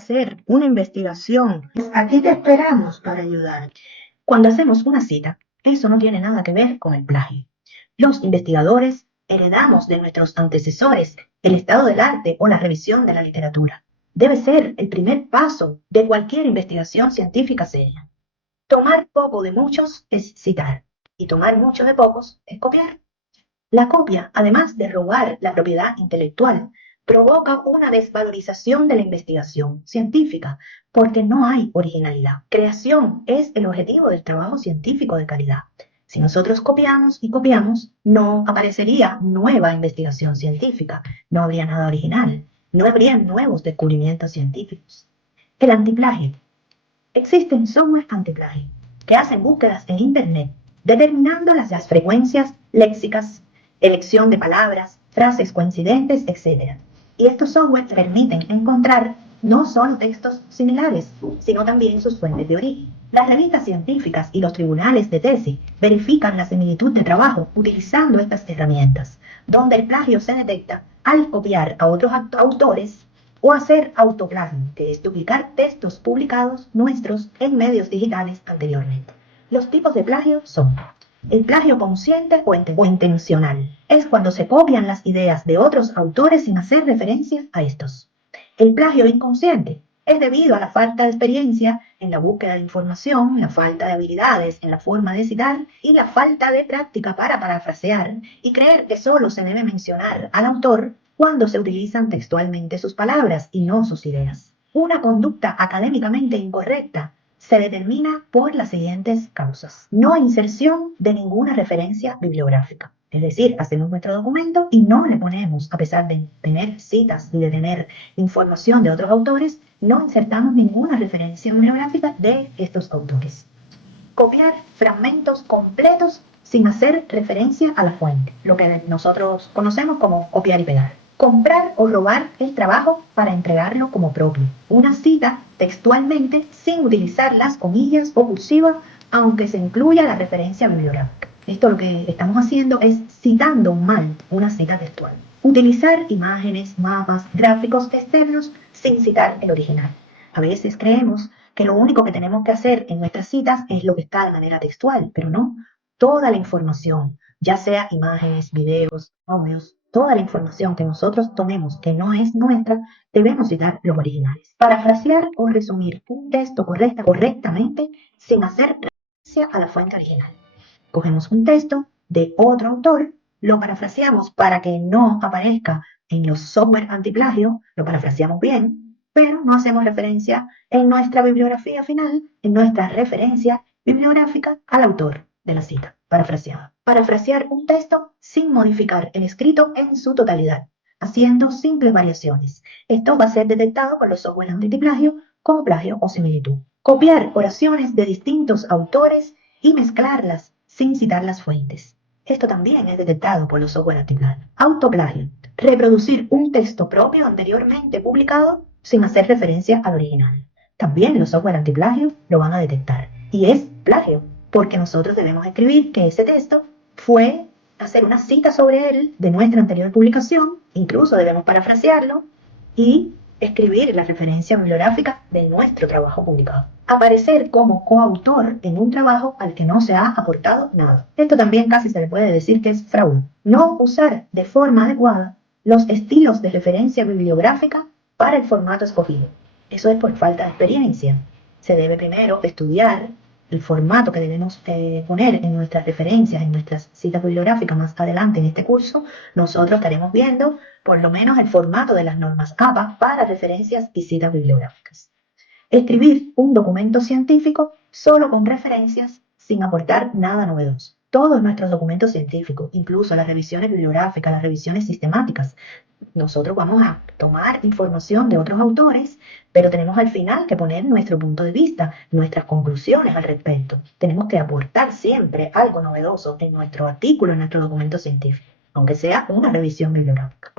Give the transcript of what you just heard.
hacer una investigación, pues aquí te esperamos para ayudar. Cuando hacemos una cita, eso no tiene nada que ver con el plagio. Los investigadores heredamos de nuestros antecesores el estado del arte o la revisión de la literatura. Debe ser el primer paso de cualquier investigación científica seria. Tomar poco de muchos es citar, y tomar mucho de pocos es copiar. La copia, además de robar la propiedad intelectual, provoca una desvalorización de la investigación científica, porque no hay originalidad. Creación es el objetivo del trabajo científico de calidad. Si nosotros copiamos y copiamos, no aparecería nueva investigación científica, no habría nada original, no habría nuevos descubrimientos científicos. El antiplagio. Existen software antiplagio que hacen búsquedas en Internet determinando las frecuencias léxicas, elección de palabras, frases coincidentes, etc. Y estos software permiten encontrar no solo textos similares, sino también sus fuentes de origen. Las revistas científicas y los tribunales de tesis verifican la similitud de trabajo utilizando estas herramientas, donde el plagio se detecta al copiar a otros autores o hacer autoplagio, que es duplicar textos publicados nuestros en medios digitales anteriormente. Los tipos de plagio son el plagio consciente o intencional. Es cuando se copian las ideas de otros autores sin hacer referencia a estos. El plagio inconsciente es debido a la falta de experiencia en la búsqueda de información, la falta de habilidades en la forma de citar y la falta de práctica para parafrasear y creer que solo se debe mencionar al autor cuando se utilizan textualmente sus palabras y no sus ideas. Una conducta académicamente incorrecta se determina por las siguientes causas. No inserción de ninguna referencia bibliográfica. Es decir, hacemos nuestro documento y no le ponemos, a pesar de tener citas y de tener información de otros autores, no insertamos ninguna referencia bibliográfica de estos autores. Copiar fragmentos completos sin hacer referencia a la fuente, lo que nosotros conocemos como copiar y pegar. Comprar o robar el trabajo para entregarlo como propio. Una cita textualmente sin utilizar las comillas o cursivas, aunque se incluya la referencia bibliográfica. Esto lo que estamos haciendo es citando mal una cita textual. Utilizar imágenes, mapas, gráficos externos sin citar el original. A veces creemos que lo único que tenemos que hacer en nuestras citas es lo que está de manera textual, pero no. Toda la información, ya sea imágenes, videos, audios, toda la información que nosotros tomemos que no es nuestra, debemos citar los originales. Parafrasear o resumir un texto correctamente sin hacer referencia a la fuente original. Cogemos un texto de otro autor, lo parafraseamos para que no aparezca en los software antiplagio, lo parafraseamos bien, pero no hacemos referencia en nuestra bibliografía final, en nuestra referencia bibliográfica al autor de la cita parafraseada. Parafrasear un texto sin modificar el escrito en su totalidad, haciendo simples variaciones. Esto va a ser detectado por los software antiplagio como plagio o similitud. Copiar oraciones de distintos autores y mezclarlas sin citar las fuentes. Esto también es detectado por los software antiplagio. Autoplagio. Reproducir un texto propio anteriormente publicado sin hacer referencia al original. También los software antiplagio lo van a detectar. Y es plagio, porque nosotros debemos escribir que ese texto fue hacer una cita sobre él de nuestra anterior publicación, incluso debemos parafrasearlo y escribir la referencia bibliográfica de nuestro trabajo publicado. Aparecer como coautor en un trabajo al que no se ha aportado nada. Esto también casi se le puede decir que es fraude. No usar de forma adecuada los estilos de referencia bibliográfica para el formato escogido. Eso es por falta de experiencia. Se debe primero estudiar el formato que debemos poner en nuestras referencias, en nuestras citas bibliográficas más adelante en este curso. Nosotros estaremos viendo por lo menos el formato de las normas APA para referencias y citas bibliográficas. Escribir un documento científico solo con referencias sin aportar nada novedoso. Todos nuestros documentos científicos, incluso las revisiones bibliográficas, las revisiones sistemáticas, nosotros vamos a tomar información de otros autores, pero tenemos al final que poner nuestro punto de vista, nuestras conclusiones al respecto. Tenemos que aportar siempre algo novedoso en nuestro artículo, en nuestro documento científico, aunque sea una revisión bibliográfica.